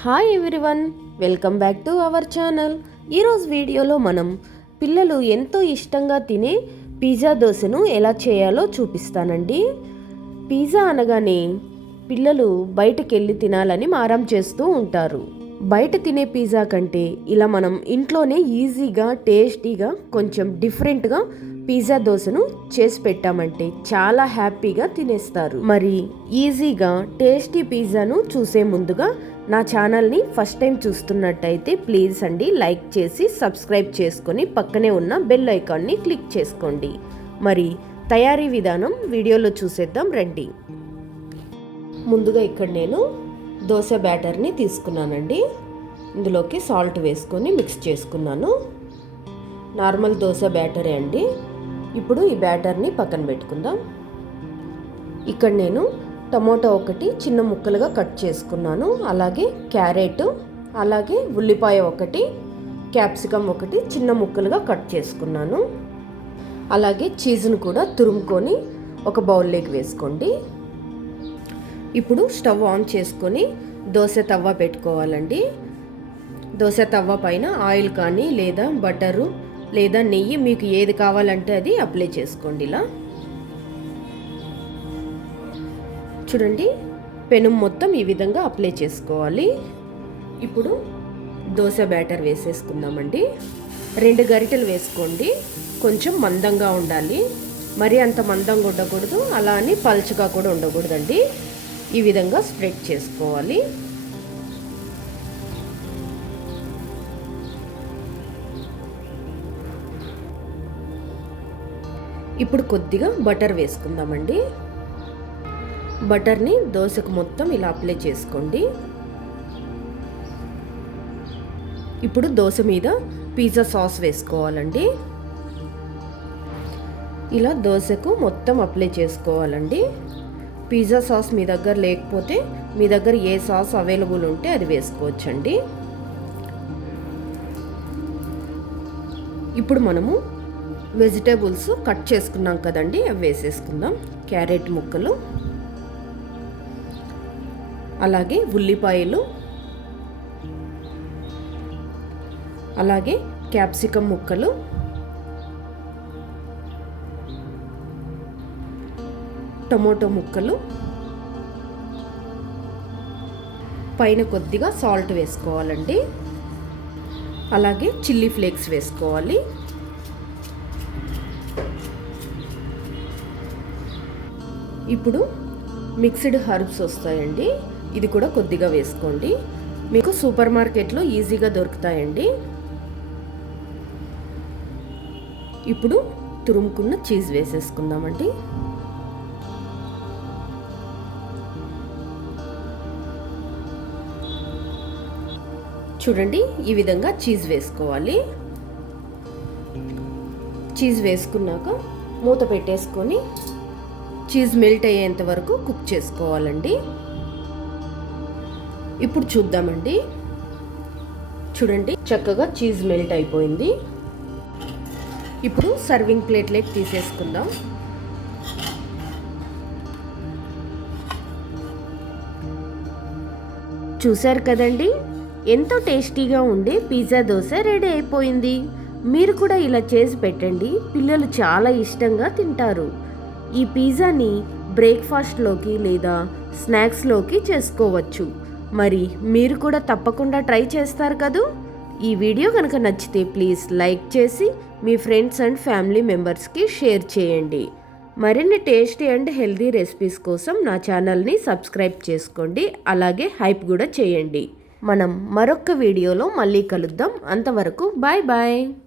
Hi everyone welcome back to our channel ఈరోజు వీడియోలో మనం పిల్లలు ఎంతో ఇష్టంగా తినే పిజ్జా దోశను ఎలా చేయాలో చూపిస్తానండి. పిజ్జా అనగానే పిల్లలు బయటకు వెళ్ళి తినాలని మారం చేస్తూ ఉంటారు. బయట తినే పిజ్జా కంటే ఇలా మనం ఇంట్లోనే ఈజీగా టేస్టీగా కొంచెం డిఫరెంట్గా పిజ్జా దోశను చేసి పెట్టామంటే చాలా హ్యాపీగా తినేస్తారు. మరి ఈజీగా టేస్టీ పిజ్జాను చూసే ముందుగా నా ఛానల్ని ఫస్ట్ టైం చూస్తున్నట్టయితే ప్లీజ్ అండి లైక్ చేసి సబ్స్క్రైబ్ చేసుకొని పక్కనే ఉన్న బెల్ ఐకాన్ని క్లిక్ చేసుకోండి. మరి తయారీ విధానం వీడియోలో చూసేద్దాం రండి. ముందుగా ఇక్కడ నేను దోశ బ్యాటర్ని తీసుకున్నానండి. ఇందులోకి సాల్ట్ వేసుకొని మిక్స్ చేసుకున్నాను. నార్మల్ దోశ బ్యాటరే అండి. ఇప్పుడు ఈ బ్యాటర్ని పక్కన పెట్టుకుందాం. ఇక్కడ నేను టమోటా ఒకటి చిన్న ముక్కలుగా కట్ చేసుకున్నాను. అలాగే క్యారెట్ అలాగే ఉల్లిపాయ ఒకటి క్యాప్సికమ్ ఒకటి చిన్న ముక్కలుగా కట్ చేసుకున్నాను. అలాగే చీజ్ను కూడా తురుముకొని ఒక బౌల్లోకి వేసుకోండి. ఇప్పుడు స్టవ్ ఆన్ చేసుకొని దోశ తవ్వ పెట్టుకోవాలండి. దోశ తవ్వ పైన ఆయిల్ కానీ లేదా బటరు లేదా నెయ్యి మీకు ఏది కావాలంటే అది అప్లై చేసుకోండి ఇలా. చూడండి. పెనం మొత్తం ఈ విధంగా అప్లై చేసుకోవాలి. ఇప్పుడు దోశ బ్యాటర్ వేసేసుకుందామండి. రెండు గరిటెలు వేసుకోండి. కొంచెం మందంగా ఉండాలి. మరి అంత మందంగా ఉండకూడదు. అలా అని పలుచగా కూడా ఉండకూడదండి. ఈ విధంగా స్ప్రెడ్ చేసుకోవాలి. ఇప్పుడు కొద్దిగా బటర్ వేసుకుందామండి. బటర్ని దోశకు మొత్తం ఇలా అప్లై చేసుకోండి. ఇప్పుడు దోశ మీద పిజ్జా సాస్ వేసుకోవాలండి. ఇలా దోశకు మొత్తం అప్లై చేసుకోవాలండి. పిజ్జా సాస్ మీ దగ్గర లేకపోతే మీ దగ్గర ఏ సాస్ అవైలబుల్ ఉంటే అది వేసుకోవచ్చండి. ఇప్పుడు మనము వెజిటేబుల్స్ కట్ చేసుకున్నాం కదండి అవి వేసేసుకుందాం. క్యారెట్ ముక్కలు. అలాగే ఉల్లిపాయలు అలాగే క్యాప్సికమ్ ముక్కలు టమోటో ముక్కలు పైన కొద్దిగా సాల్ట్ వేసుకోవాలండి. అలాగే చిల్లీ ఫ్లేక్స్ వేసుకోవాలి. ఇప్పుడు మిక్స్డ్ హర్బ్స్ వస్తాయండి. ఇది కూడా కొద్దిగా వేసుకోండి. మీకు సూపర్ మార్కెట్లో ఈజీగా దొరుకుతాయండి. ఇప్పుడు తురుముకున్న చీజ్ వేసేసుకుందామండి. చూడండి ఈ విధంగా చీజ్ వేసుకోవాలి. చీజ్ వేసుకున్నాక మూత పెట్టేసుకొని చీజ్ మెల్ట్ అయ్యేంత వరకు కుక్ చేసుకోవాలండి. ఇప్పుడు చూద్దామండి. చూడండి చక్కగా చీజ్ మెల్ట్ అయిపోయింది. ఇప్పుడు సర్వింగ్ ప్లేట్లోకి తీసేసుకుందాం. చూశారు కదండి? ఎంతో టేస్టీగా ఉండే పిజ్జా దోశ రెడీ అయిపోయింది. మీరు కూడా ఇలా చేసి పెట్టండి. పిల్లలు చాలా ఇష్టంగా తింటారు. ఈ పిజ్జాని బ్రేక్ఫాస్ట్లోకి లేదా స్నాక్స్లోకి చేసుకోవచ్చు. మరి మీరు కూడా తప్పకుండా ట్రై చేస్తారు కదూ? ఈ వీడియో కనుక నచ్చితే ప్లీజ్ లైక్ చేసి మీ ఫ్రెండ్స్ అండ్ ఫ్యామిలీ మెంబర్స్కి షేర్ చేయండి. మరిన్ని టేస్టీ అండ్ హెల్దీ రెసిపీస్ కోసం నా ఛానల్ని సబ్స్క్రైబ్ చేసుకోండి. అలాగే హైప్ కూడా చేయండి. మనం మరొక వీడియోలో మళ్ళీ కలుద్దాం. అంతవరకు బాయ్ బాయ్.